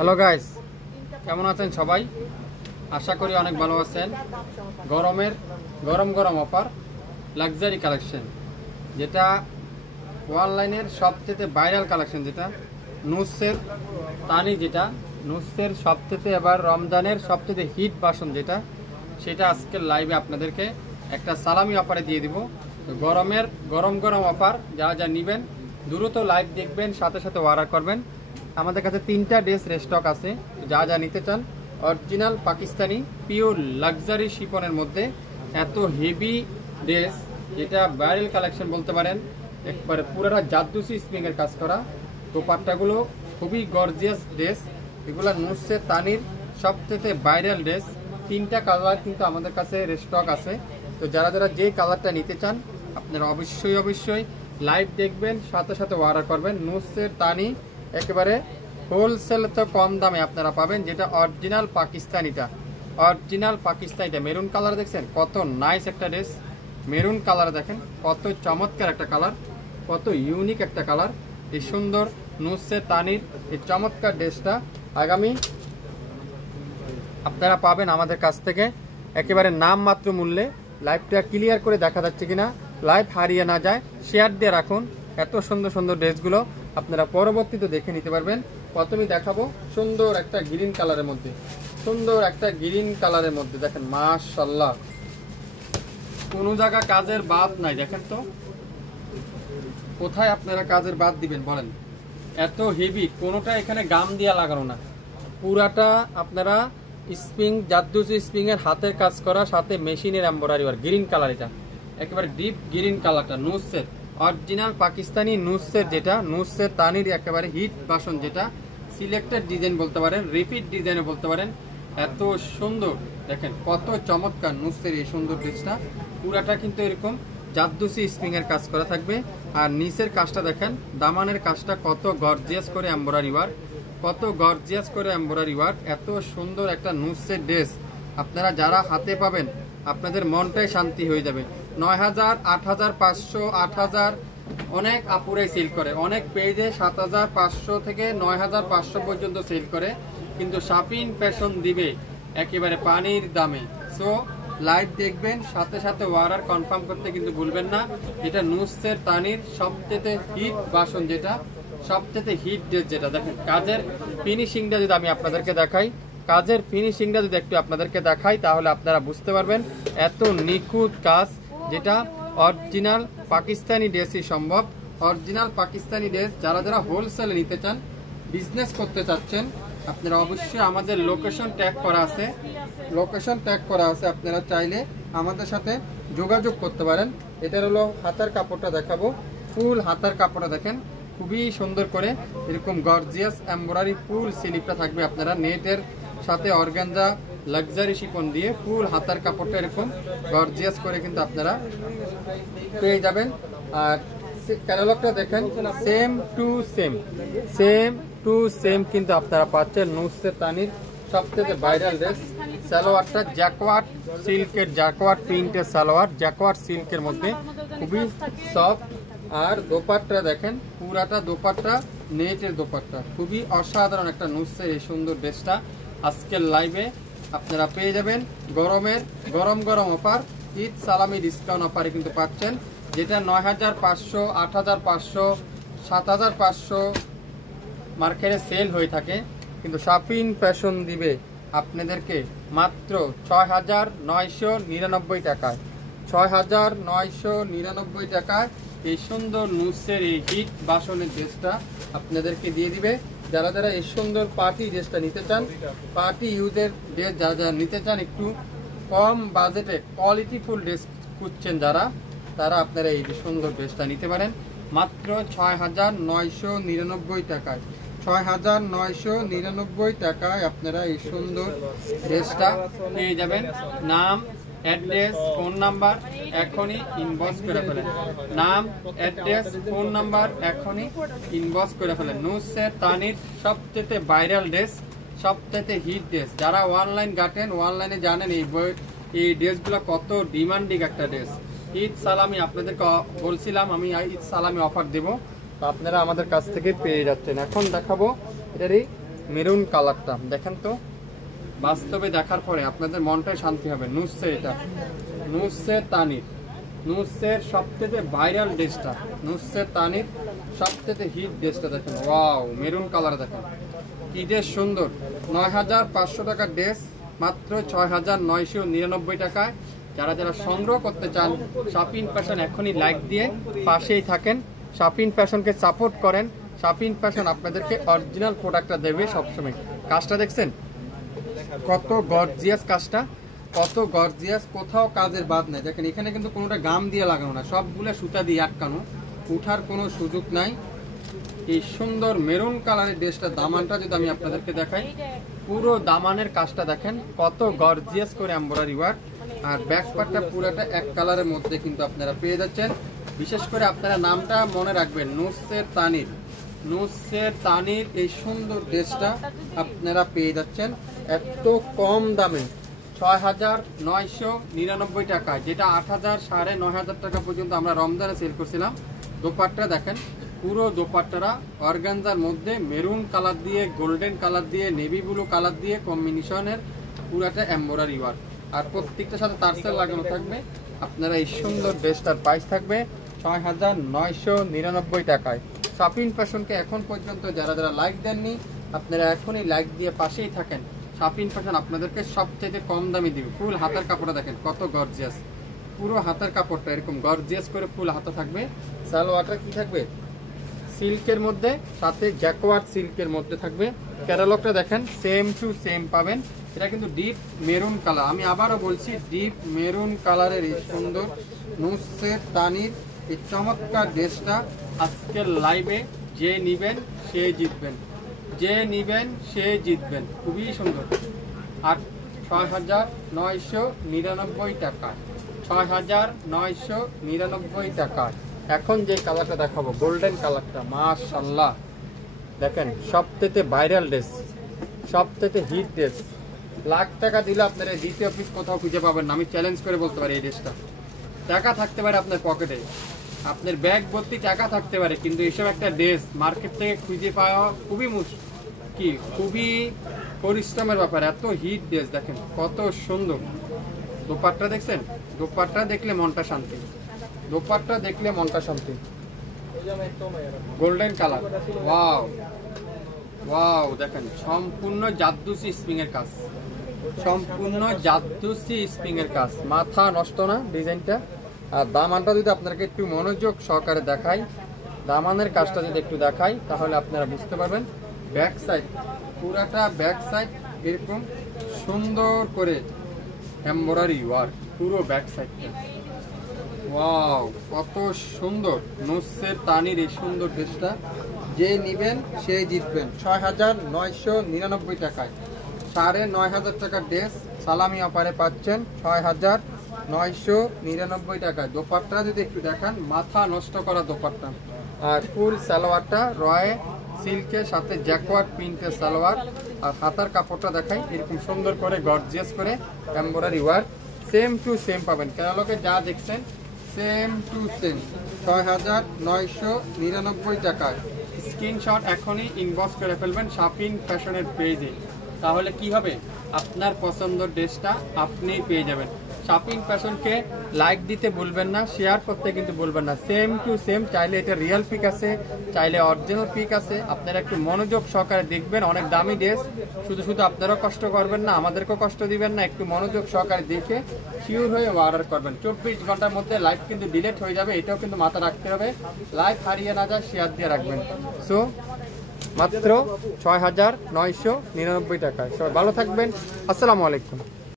Hello guys, কেমন আছেন সবাই? আশা করি অনেক ভালো আছেন। গরমের গরম গরম অফার লাক্সারি কালেকশন, যেটা অনলাইনের সবচেয়ে ভাইরাল কালেকশন, যেটা নুসের তানি, যেটা নুসের সবচেয়ে এবার রমজানের সবচেয়ে হিট বাসন, যেটা সেটা আজকের লাইভে আপনাদেরকে একটা সালামি অফারে দিয়ে দিব। তো গরমের গরম গরম অফার, যারা যা নেবেন দ্রুত লাইভ দেখবেন, সাথে সাথে অর্ডার করবেন। আমাদের কাছে 3টা ড্রেস স্টক আছে, যা যা নিতে চান। অরিজিনাল পাকিস্তানি পিওর লাক্সারি শিপনের মধ্যে এত হেভি ড্রেস, যেটা ভাইরাল কালেকশন বলতে পারেন। একবারে পুরোটা জাদুসি স্প্রিংয়ের কাজ করা। দোপাট্টাগুলো খুবই গর্জিয়াস ড্রেস। এগুলো নুসে তানির সবচেয়ে ভাইরাল ড্রেস। 3টা কালার কিন্তু আমাদের কাছে স্টক আছে। তো যারা যারা যে কালারটা নিতে চান আপনারা অবশ্যই লাইভ দেখবেন, সাথে সাথে অর্ডার করবেন। নুসের তানি একেবারে হোলসেল তো কম দামে আপনারা পাবেন, যেটা অরিজিনাল পাকিস্তানিটা। মেরুন কালার দেখছেন, কত নাইস একটা ড্রেস। মেরুন কালার দেখেন, কত চমৎকার একটা কালার, কত ইউনিক একটা কালার। এই সুন্দর নুসের তানির এই চমৎকার ড্রেসটা আগামী আপনারা পাবেন আমাদের কাছ থেকে একেবারে নামমাত্র মূল্যে। লাইভটা ক্লিয়ার করে দেখা যাচ্ছে কিনা, লাইভ হারিয়ে না যায়, শেয়ার দিয়ে রাখুন। এত সুন্দর সুন্দর ড্রেসগুলো আপনারা পরবর্তীতে দেখে নিতে পারবেন। প্রথমেই দেখাবো সুন্দর একটা গ্রিন কালারের মধ্যে, দেখেন মাশাআল্লাহ, কোনো জায়গা কাজের বাদ নাই। দেখেন তো কোথায় আপনারা কাজের বাদ দিবেন বলেন? এত হেভি, কোনোটা এখানে গাম দিয়া লাগানো না, পুরাটা আপনারা স্প্রিং, জাদুসি স্প্রিং এর হাতের কাজ করা, সাথে মেশিনের এমব্রয়ডারি ওয়ার্ক। গ্রিন কালার, এটা একেবারে ডিপ গ্রিন কালারটা। নুসের অরিজিনাল পাকিস্তানি নুসের, যেটা নুসের তানির একেবারে হিট বাসন, যেটা সিলেক্টেড ডিজাইন বলতে পারেন, রিপিট ডিজাইনে বলতে পারেন। এত সুন্দর দেখেন, কত চমৎকার নুসের এই সুন্দর ড্রেসটা। পুরাটা কিন্তু এরকম জাদুসি স্প্রিং এর কাজ করা থাকবে। আর নিচের কাজটা দেখেন, দামানের কাজটা কত গর্জিয়াস করে এমব্রয়ডারি ওয়ার্ক, এত সুন্দর একটা নুসের ড্রেস আপনারা যারা হাতে পাবেন আপনাদের মনটাই শান্তি হয়ে যাবে। 9000, 8500, 8000 অনেক আপুরাই সেল করে, অনেক পেজে 7500 থেকে 9500 পর্যন্ত সেল করে, কিন্তু শাপিং ফ্যাশন দিবে একেবারে পানির দামে। সো লাইভ দেখবেন, সাথে সাথে অর্ডার কনফার্ম করতে কিন্তু ভুলবেন না। এটা নুসের তানির সবচেয়ে হিট বাসন, যেটা সবচেয়ে হিট ড্রেস, যেটা দেখেন কাজের ফিনিশিংটা যদি আমি আপনাদেরকে দেখাই, তাহলে আপনারা বুঝতে পারবেন এত নিখুঁত কাজ, যেটা অরিজিনাল পাকিস্তানি ড্রেসই সম্ভব। অরিজিনাল পাকিস্তানি ড্রেস যারা যারা হোলসেলে নিতে চান, বিজনেস করতে চাচ্ছেন, আপনারা অবশ্যই আমাদের লোকেশন ট্যাগ করা আছে, আপনারা চাইলে আমাদের সাথে যোগাযোগ করতে পারেন। এটার হলো হাতার কাপড়টা দেখাবো। ফুল হাতার কাপড়টা দেখেন, খুবই সুন্দর করে এরকম গর্জিয়াস এমব্রয়ডারি ফুল স্লিপটা থাকবে। আপনারা নেটের সাথে অর্গানজা লাক্সারি শিপন দিয়ে ফুল হাতার কাপড়টা এরকম গর্জিয়াস করে কিন্তু আপনারা পেয়ে যাবেন। আর ক্যাটালগটা দেখেন, সেম টু সেম কিন্তু আপনারা পাচ্ছেন নুসের তানির সবচেয়ে ভাইরাল ড্রেস। সালোয়ারটা জ্যাকওয়ার্ড প্রিন্টের সালোয়ার, জ্যাকওয়ার্ড সিল্কের মধ্যে খুবই সফট। আর দোপাট্টা দেখেন, পুরাটা দোপাট্টা নেটের দোপাট্টা, খুবই অসাধারণ একটা নুসের এই সুন্দর ড্রেসটা আজকের লাইভে আপনারা পেয়ে যাবেন। গরমের গরম অফার, ঈদ সালামি ডিসকাউন্ট অফারে কিন্তু পাচ্ছেন, যেটা 9500, 8500, 7500 মার্কেটে সেল হয়ে থাকে, কিন্তু শাপিং ফ্যাশন দিবে আপনাদেরকে মাত্র 6999 টাকায়। 6999 টাকায় এই সুন্দর নুসের এই হিট বাসনের ড্রেসটা আপনাদেরকে দিয়ে দিবে। যারা যারা এই সুন্দর পার্টি ড্রেসটা নিতে চান, পার্টি ইউজের ড্রেস যারা নিতে চান, একটু কম বাজেটে কোয়ালিটিফুল ড্রেস খুঁজছেন যারা, তারা আপনারা এই সুন্দর ড্রেসটা নিতে পারেন মাত্র 6999 টাকায়। 6999 টাকায় আপনারা এই সুন্দর ড্রেসটা পেয়ে যাবেন। নাম, অ্যাড্রেস, ফোন নাম্বার এখনই ইনবক্স করে ফেলেন। নুসের তানির সবচেয়ে ভাইরাল ড্রেস, সবচেয়ে হিট ড্রেস। যারা অনলাইন ঘাটেন, অনলাইনে জানেন এই ড্রেসগুলো কত ডিমান্ডিং একটা ড্রেস। ঈদ সালামি আপনাদেরকে বলছিলাম, আমি ঈদ সালামি অফার দেব, তো আপনারা আমাদের কাছ থেকে পেয়ে যাচ্ছেন। এখন দেখাবো এটারই মেরুন কালারটা দেখেন তো, বাস্তবে দেখার পরে আপনাদের মনটাই শান্তি হবে। নুসে, এটা নুসে তানির, নুসের সবথেকে ভাইরাল ড্রেসটা, নুসে তানির সবথেকে হিট ড্রেসটা দেখেন। ওয়াও, মেরুন কালার দেখেন কি যে সুন্দর। ৯,৫০০ টাকার ড্রেস মাত্র ৬,৯৯৯ টাকায়। যারা যারা সংগ্রহ করতে চান শাপিন ফ্যাশন এখনই লাইক দিয়ে পাশেই থাকেন, শাপিন ফ্যাশনকে সাপোর্ট করেন। শাপিন ফ্যাশন আপনাদেরকে অরিজিনাল প্রোডাক্টটা দেবে সবসময়। কাজটা দেখছেন কত গর্জিয়াস, কাজটা কত গর্জিয়াস, কোথাও কাজের বাদ নাই। দেখেন এখানে কিন্তু কোনোটা গাম দিয়ে লাগানো না, সবগুলো সুতা দিয়ে আটকানো, উঠার কোনো সুযোগ নাই। এই সুন্দর মেরুন কালারের ড্রেসটা দামানটা যদি আমি আপনাদেরকে দেখাই, পুরো দামানের কাজটা দেখেন কত গর্জিয়াস করে এমব্রয়ডারি ওয়ার্ক। আর ব্যাক পার্টটা পুরোটা এক কালারের মধ্যে কিন্তু আপনারা পেয়ে যাচ্ছেন। বিশেষ করে আপনারা নামটা মনে রাখবেন, নুসের তানির, নুসের তানির এই সুন্দর ড্রেসটা আপনারা পেয়ে যাচ্ছেন এত কম দামে ৬,৯৯৯ টাকায়, যেটা ৮,০০০ ৯,৫০০ টাকা পর্যন্ত আমরা রমজানে সেল করছিলাম। দোপাট্টা দেখেন, পুরো দোপাট্টারা অর্গানজার মধ্যে মেরুন কালার দিয়ে, গোল্ডেন কালার দিয়ে, নেভি ব্লু কালার দিয়ে কম্বিনেশনের পুরাটা এমব্রয়ডারি ওয়ার্ক। আর প্রত্যেকটার সাথে টার্সেল লাগানো থাকবে। আপনারা এই সুন্দর ড্রেসটার প্রাইস থাকবে ৬,৯৯৯ টাকায়। শাপিন ফ্যাশনকে এখন পর্যন্ত যারা যারা লাইক দেননি, আপনারা এখনই লাইক দিয়ে পাশেই থাকেন। শাপিন ফ্যাশন আপনাদেরকে সবচেয়ে কম দামে দিবে। ফুল হাতের কাপড়টা দেখেন কত গর্জিয়াস, পুরো হাতের কাপড়টা এরকম গর্জিয়াস করে ফুল হাতা থাকবে। সালোয়ারটা কি থাকবে সিল্কের মধ্যে, সাথে জ্যাকওয়ার্ড সিল্কের মধ্যে থাকবে। ক্যাটালগটা দেখেন সেম টু সেম পাবেন। এটা কিন্তু ডিপ মেরুন কালার, আমি আবারও বলছি ডিপ মেরুন কালারের এই সুন্দর নুসের তানির এই চমৎকার ড্রেসটা আজকের লাইভে যে নিবেন সে জিতবেন, যে নিবেন সে জিতবেন। খুবই সুন্দর। আর ৬,৯৯৯ টাকা, ৬,৯৯৯ টাকা। এখন যে কালারটা দেখাবো গোল্ডেন কালারটা, মাশাআল্লাহ দেখেন সবথেকে ভাইরাল ড্রেস, সবথেকে হিট ড্রেস। লাখ টাকা দিলে আপনারা দ্বিতীয় পিস কোথাও খুঁজে পাবেন না, আমি চ্যালেঞ্জ করে বলতে পারি। এই ড্রেসটা টাকা থাকতে পারে আপনার পকেটে, আপনার ব্যাগ ভর্তি টাকা থাকতে পারে, কিন্তু এইসব একটা ড্রেস মার্কেট থেকে খুঁজে পাওয়া খুবই মুশকিল, খুবই পরিশ্রমের ব্যাপার। এত হিট ড্রেস দেখেন কত সুন্দর। দোপাট্টা দেখছেন, দোপাট্টা দেখলে মনটা শান্তি, দোপাট্টা দেখলে মনটা শান্তি। গোল্ডেন কালার, ওয়াও ওয়াও দেখেন সম্পূর্ণ জাদুসি স্প্রিং এর কাজ, সম্পূর্ণ জাদুসি স্প্রিং এর কাজ, মাথা নষ্ট না ডিজাইনটা। আর দামানটা যদি আপনাকে একটু মনোযোগ সহকারে দেখাই, দামানের কাজটা যদি একটু দেখাই তাহলে আপনারা বুঝতে পারবেন। ব্যাক সাইড পুরাটা ব্যাক সাইড এরকম সুন্দর করে এমব্রয়ডারি ওয়ার্ক, পুরো ব্যাক সাইডটা। ওয়াও কত সুন্দর। নুসের তানির এই সুন্দর ড্রেসটা যে নিবেন সে জিতবেন। ৬,৯৯৯ টাকায় ৯,৫০০ টাকার ড্রেস সালামি অফারে পাচ্ছেন ৬,৯৯৯ টাকায়। দোপাট্টা যদি একটু দেখান, মাথা নষ্ট করা দোপাট্টা। আর ফুল সালোয়ারটা রয়ে সিল্কের সাথে জ্যাকওয়ার্ড প্রিন্টের সালোয়ার। আর হাতার কাপড়টা দেখাই এরকম সুন্দর করে গর্জিয়াস করে embroidery work, same to same পাবেন। ক্যাটালগে যা দেখছেন সেম টু সেম ৬,৯৯৯ টাকায়। স্ক্রিনশট এখনই ইনবক্স করে ফেলবেন শাপিন ফ্যাশনের পেজে, তাহলে কি হবে আপনার পছন্দের ড্রেসটা আপনিই পেয়ে যাবেন। শাপিন ফ্যাশনকে লাইক দিতে ভুলবেন না, শেয়ার করতে কিন্তু ভুলবেন না। সেম টু সেম, চাইলে এটা রিয়েল পিক আছে, চাইলে অরিজিনাল পিক আছে। আপনারা একটু মনোযোগ সহকারে দেখবেন, অনেক দামি ড্রেস, শুধু শুধু আপনারাও কষ্ট করবেন না, আমাদেরকেও কষ্ট দিবেন না। একটু মনোযোগ সহকারে দেখে শিওর হয়ে অর্ডার করবেন। ২৪ ঘন্টার মধ্যে লাইভ কিন্তু ডিলিট হয়ে যাবে, এটাও কিন্তু মাথা রাখতে হবে। লাইভ হারিয়ে না যায়, শেয়ার দিয়ে রাখবেন। সো মাত্র ৬,৯৯৯ টাকায়। সবাই ভালো থাকবেন, আসসালামু আলাইকুম।